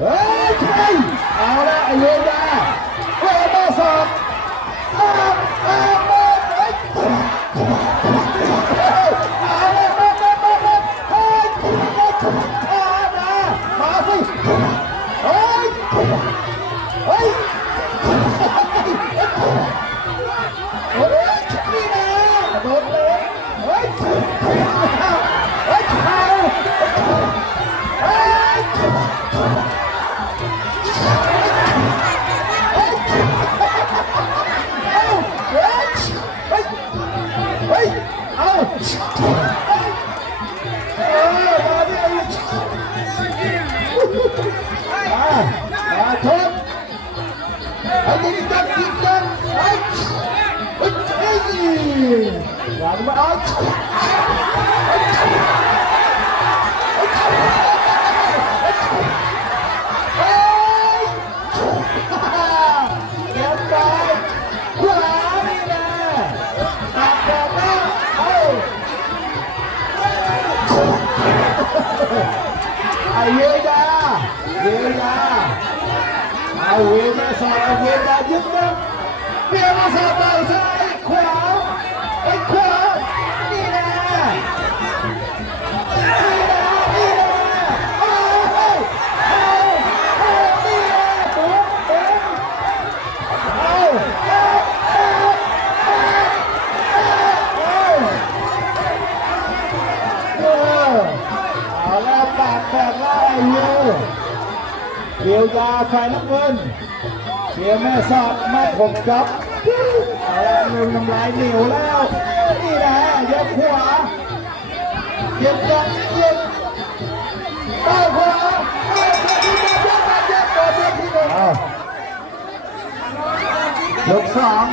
เฮ้ยใช่เอาละไอเวียาเฮ้ยมาสอบอ้าวอ้า หลังมาเอาเฮ้ย น้ำเงินเสียแม่สอดมาผมจับเอาแล้วลืมน้ำลายเหนียวแล้ว นี่นะยกขวาเย็บจับเย็บเข้ขวาเข้าขวาที่จะยัดยัดยัดตัวเดียวที่หนึ่งเอายกสอง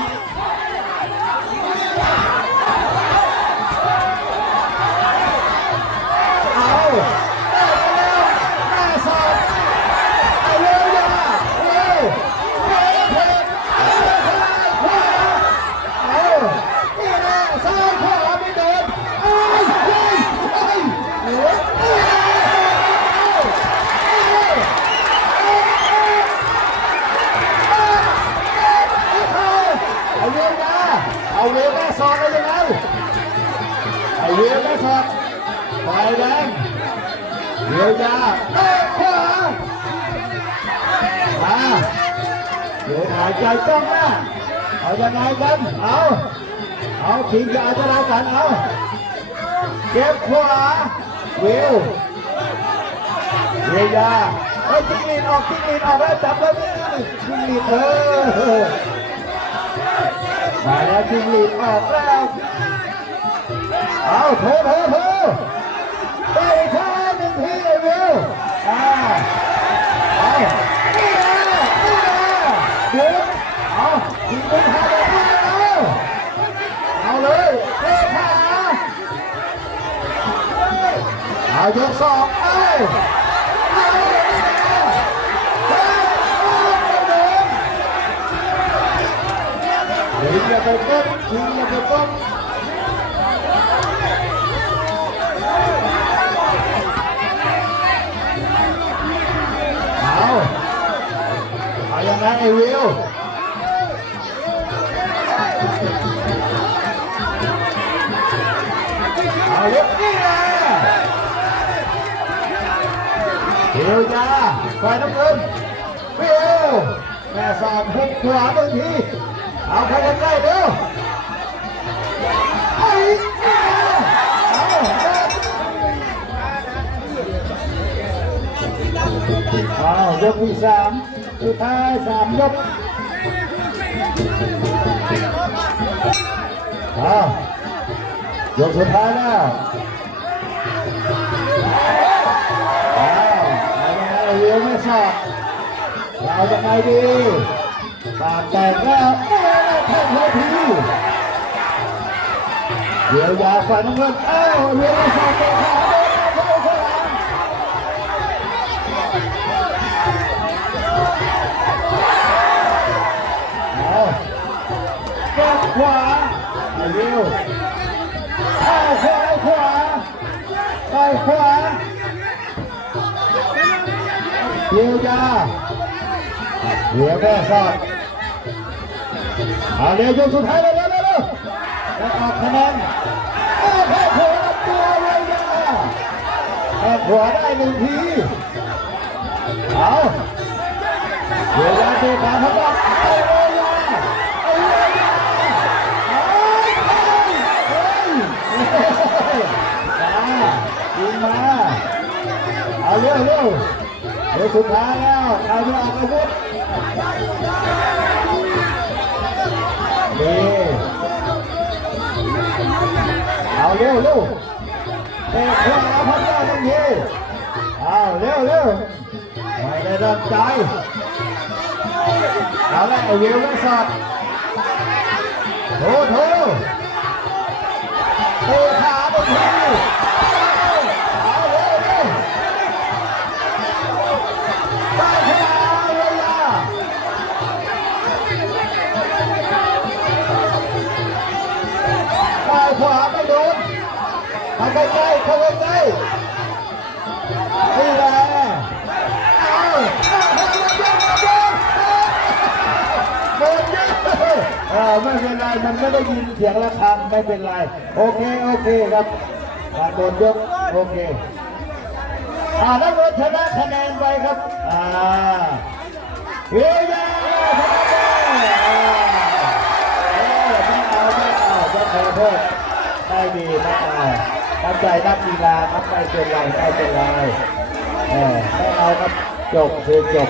เอาได้ไปแล้วหน้าสองเอาเร็วยาเร็วเร็วเร็วเอาซ้ายขวาเอานี่นะซ้ายขวาไม่เดินเอ้ยเฮ้ยเฮ้ยเฮ้ยเฮ้ยเฮ้ยเอาเวลาเอาเวลาส อนได้ยังไงไอเวลาสอนไฟแดงเวลาเตะขวามาเดี๋ยวหายใจจ้องหน้าเอายังไงกันเอาเอาทิ้งกันจะเรากันเอาเก็บขวาเวเวียาเฮ้ยจิ้งหรีดออกจิ้งหรีดออกแล้วจับแล้วนี่จิ้งหรีดเออ มาแล้วจิ้งหรีดออกแล้ว เอาโถโถโถไปช้าหนึ่งทีเร็วอ่าเอานี่นะนี่นะเดี๋ยวเอาทิ้งไปหาแบบนี้เอาเอาเลยเตะขาเอายกสองเอาเอานี่นะเฮ้ยเอาเดิน ยิงอย่า ไปก้มยิงอาไปก้มเอาเอายังไงไอ้วิวเอายกนี่นะเดียวจ้าไฟน้ำเงินวิวแม่สามหุบขวาบางที เอาใครกันใกล้เร็วเนี่ยเอายกที่สามสุดท้ายสามยกเอายกสุดท้ายแล้วเอาเอายังไงเรียวไม่สอบเอายังไงดี ปากแตกแล้วเอ้ยแทงหัวทีเดี๋ยวยาฟันน้ำเงินเอ้าเรียวไม่สอบเตะขาโดนเข้าข้างหลังเอาแก้ขวาไอ้เรียวข้าขวาขวาไปขวาเยียวยาเหลือแม่สอด เอาเร็วยกสุดท้ายเลยเร็วเร็วเร็วแล้วออกคะแนนโอ้แพ้หัวตัวเลยยาแพ้หัวได้หนึ่งทีเอาเยียวยาเตะขาทั้งหมดเอาเลยยาเอาเลยยาเอาเฮ้ยเฮ้ยมายิงมาเอาเร็วเร็วเร็วสุดท้ายแล้วใครไม่ออกอาวุธ เอาเร็วเร็วเตะขวาพัดยอดทันทีเอาเร็วเร็วไม่ได้ดันใจเอาละเอ้วิวไม่สอดโถโถเตะ ใกล้เข้าใกล้นี่แหละเอาโดเยอะเออไม่เป็นไรมันไม่ได้ยินเสียงระฆังไม่เป็นไร โอเค โอเคครับการโดยกโอเคอ่านักเรียชนะคะแนนไปครับอ่าเฮียาชนะไปอ่าเออไม่เอาไม่เอาจะขอโทษไม่ดีไม่เอา ตั้งใจนักกีฬาครับไม่เป็นไรไม่เป็นไรเออไม่เอาครับจบคือจบ